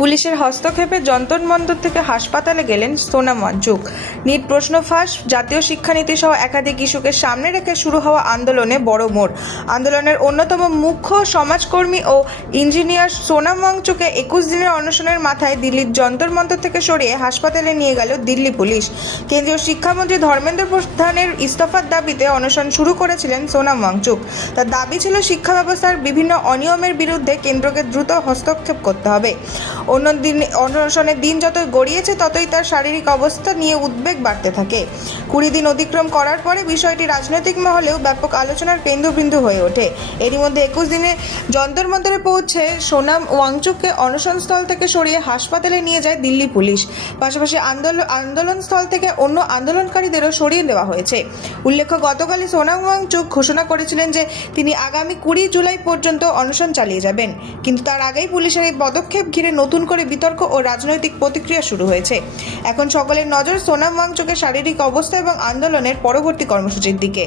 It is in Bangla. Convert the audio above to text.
পুলিশের হস্তক্ষেপে যন্তর মন্তর থেকে হাসপাতালে গেলেন সোনাম ওয়াংচুক। নিট প্রশ্ন ফাঁস, জাতীয় শিক্ষানীতি সহ একাধিক ইস্যুকে সামনে রেখে শুরু হওয়া আন্দোলনে বড় মোড়। আন্দোলনের অন্যতম মুখ্য সমাজকর্মী ও ইঞ্জিনিয়ার সোনাম ওয়াংচুককে 21 দিনের অনশনের মাথায় দিল্লির যন্তর মন্তর থেকে সরিয়ে হাসপাতালে নিয়ে গেল দিল্লি পুলিশ। কেন্দ্রীয় শিক্ষামন্ত্রী ধর্মেন্দ্র প্রধানের ইস্তফার দাবিতে অনশন শুরু করেছিলেন সোনাম ওয়াংচুক। তার দাবি ছিল শিক্ষা ব্যবস্থার বিভিন্ন অনিয়মের বিরুদ্ধে কেন্দ্রকে দ্রুত হস্তক্ষেপ করতে হবে। অন্যদিন অনশনের দিন যত গড়িয়েছে ততই তার শারীরিক অবস্থা নিয়ে উদ্বেগ বাড়তে থাকে। 20 দিন অতিক্রম করার পরে বিষয়টি রাজনৈতিক মহলেও ব্যাপক আলোচনার কেন্দ্রবিন্দু হয়ে ওঠে। এরই মধ্যে 21 দিনে যন্তর মন্তরে পৌঁছে সোনাম ওয়াংচুককে অনশনস্থল থেকে সরিয়ে হাসপাতালে নিয়ে যায় দিল্লি পুলিশ। পাশাপাশি আন্দোলনস্থল থেকে অন্য আন্দোলনকারীদেরও সরিয়ে দেওয়া হয়েছে। উল্লেখ্য, গতকালই সোনাম ওয়াংচুক ঘোষণা করেছিলেন যে তিনি আগামী 20 জুলাই পর্যন্ত অনশন চালিয়ে যাবেন, কিন্তু তার আগেই পুলিশের এই পদক্ষেপ ঘিরে নতুন করে বিতর্ক ও রাজনৈতিক প্রতিক্রিয়া শুরু হয়েছে। এখন সকলের নজর সোনাম ওয়াংচুকের শারীরিক অবস্থা এবং আন্দোলনের পরবর্তী কর্মসূচির দিকে।